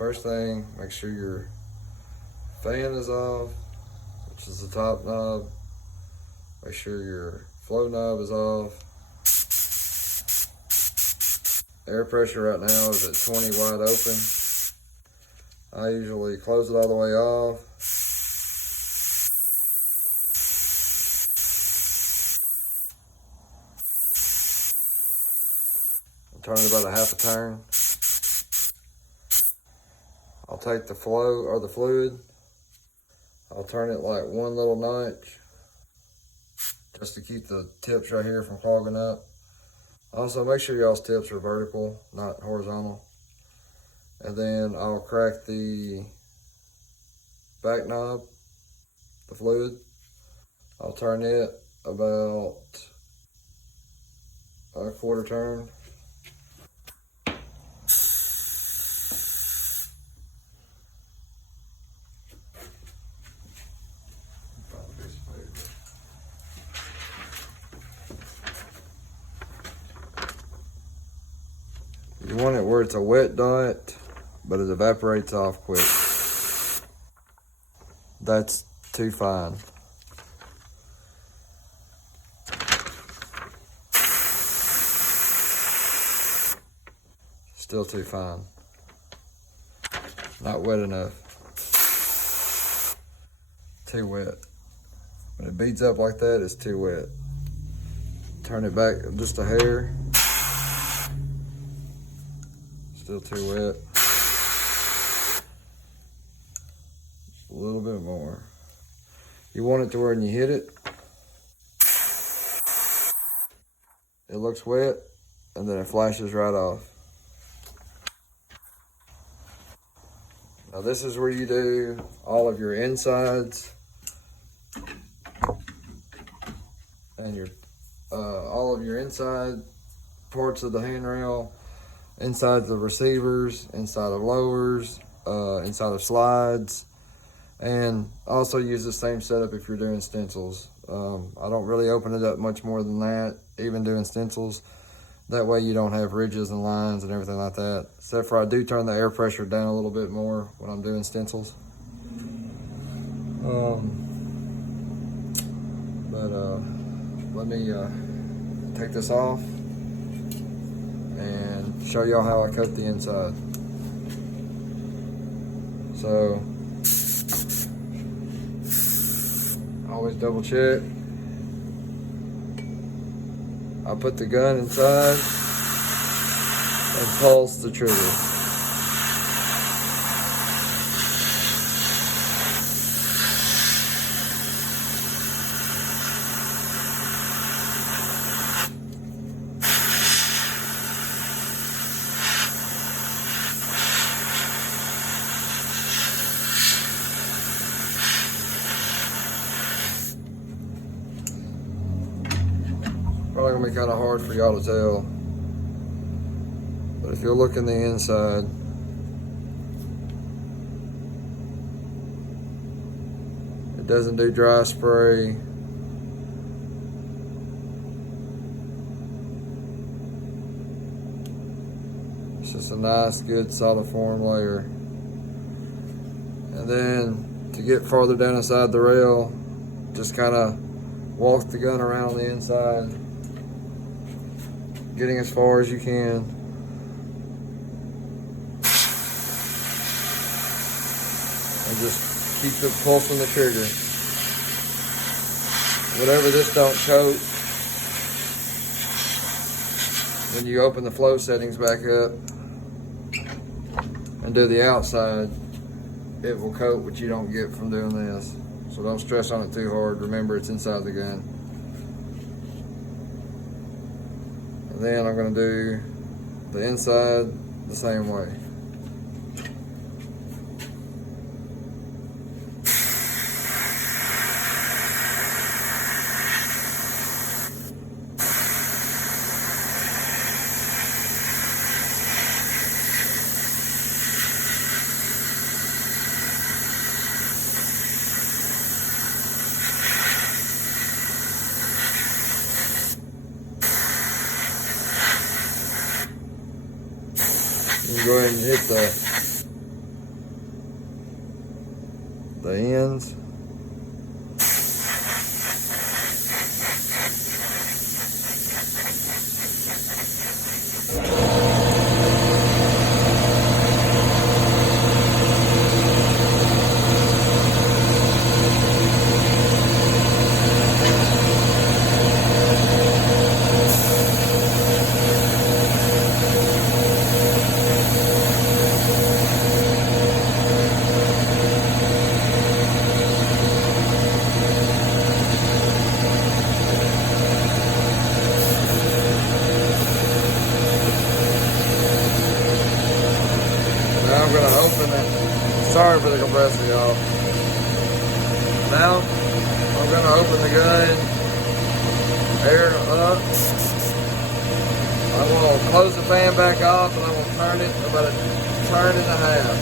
first thing, make sure your fan is off, which is the top knob. Make sure your flow knob is off. Air pressure right now is at 20 wide open. I usually close it all the way off. Turn it about a half a turn. I'll take the flow or the fluid. I'll turn it like one little notch just to keep the tips right here from clogging up. Also, make sure y'all's tips are vertical, not horizontal. And then I'll crack the back knob, the fluid. I'll turn it about a quarter turn. You want it where it's a wet dot, but it evaporates off quick. That's too fine. Still too fine. Not wet enough. Too wet. When it beads up like that, it's too wet. Turn it back just a hair. Still too wet. Just a little bit more. You want it to where when you hit it, it looks wet, and then it flashes right off. Now this is where you do all of your insides and your all of your inside parts of the handrail, inside the receivers, inside of lowers, inside of slides, and also use the same setup if you're doing stencils. I don't really open it up much more than that, even doing stencils. That way you don't have ridges and lines and everything like that. Except for I do turn the air pressure down a little bit more when I'm doing stencils. Let me take this off and show y'all how I cut the inside. So, always double check. I put the gun inside and pulse the trigger. Probably gonna be kind of hard for y'all to tell, but if you look in the inside, it doesn't do dry spray. It's just a nice, good, solid form layer. And then to get farther down inside the rail, just kind of walk the gun around on the inside, getting as far as you can. And just keep the pulsing the trigger. Whatever this don't coat, when you open the flow settings back up and do the outside, it will coat what you don't get from doing this. So don't stress on it too hard. Remember, it's inside the gun. And then I'm gonna do the inside the same way. You can go ahead and hit the the ends. Now I'm gonna open it. Sorry for the compressor, y'all. Now I'm gonna open the gun, air up. I'm gonna close the fan back off and I'm gonna turn it about a turn and a half.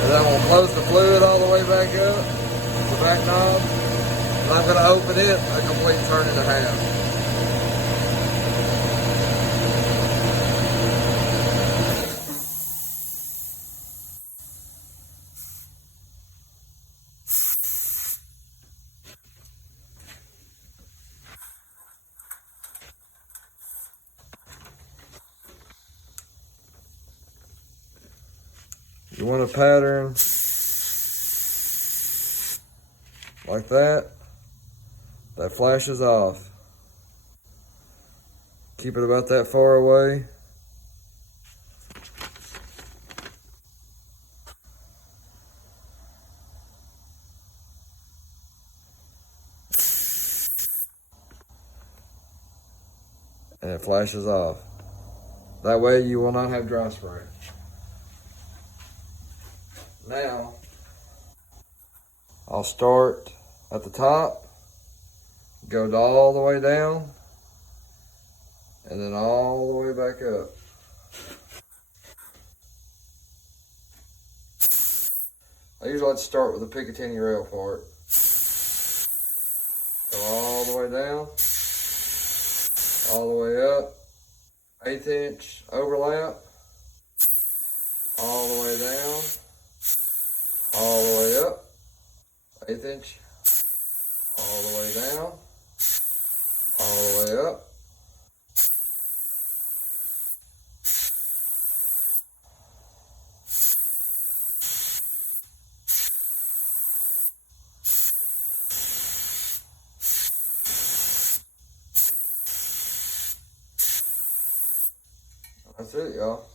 And then I'm gonna close the fluid all the way back up, the back knob. And I'm gonna open it a complete turn and a half. You want a pattern like that flashes off. Keep it about that far away. And it flashes off. That way you will not have dry spray. Now, I'll start at the top, go all the way down, and then all the way back up. I usually like to start with the Picatinny rail part. Go all the way down, all the way up, 1/8 inch overlap, all the way down, all the way up, 1/8 inch, all the way down, all the way up. That's it, y'all.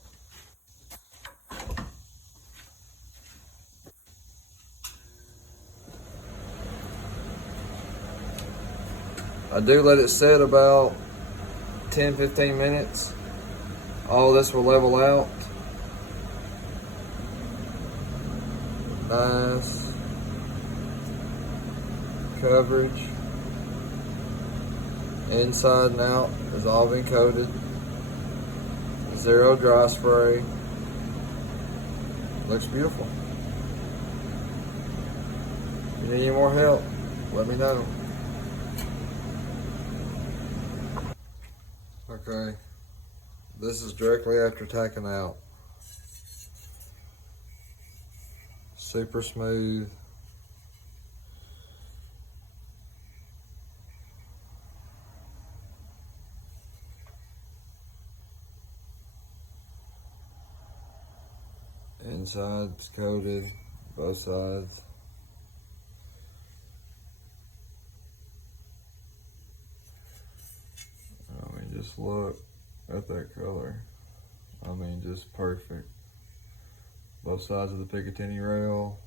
I do let it set about 10-15 minutes. All this will level out. Nice coverage. Inside and out has all been coated. Zero dry spray. Looks beautiful. If you need any more help, let me know. Okay, this is directly after tacking out. Super smooth. Inside's coated, both sides. I mean, just look at that color. I mean, just perfect. Both sides of the Picatinny rail.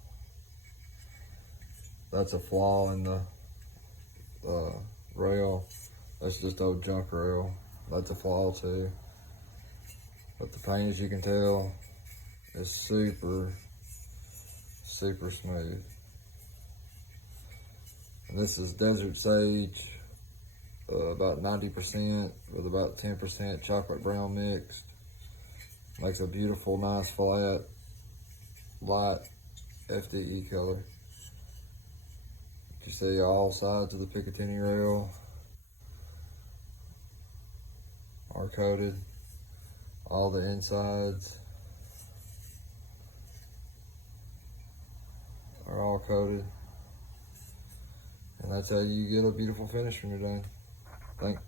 That's a flaw in the rail. That's just old junk rail. That's a flaw too. But the paint, as you can tell, is super, super smooth. And this is desert sage, about 90% with about 10% chocolate brown mixed. Makes a beautiful, nice, flat, light FDE color. You see all sides of the Picatinny rail are coated, all the insides. top coated. And that's how you get a beautiful finish when you're done. Thanks.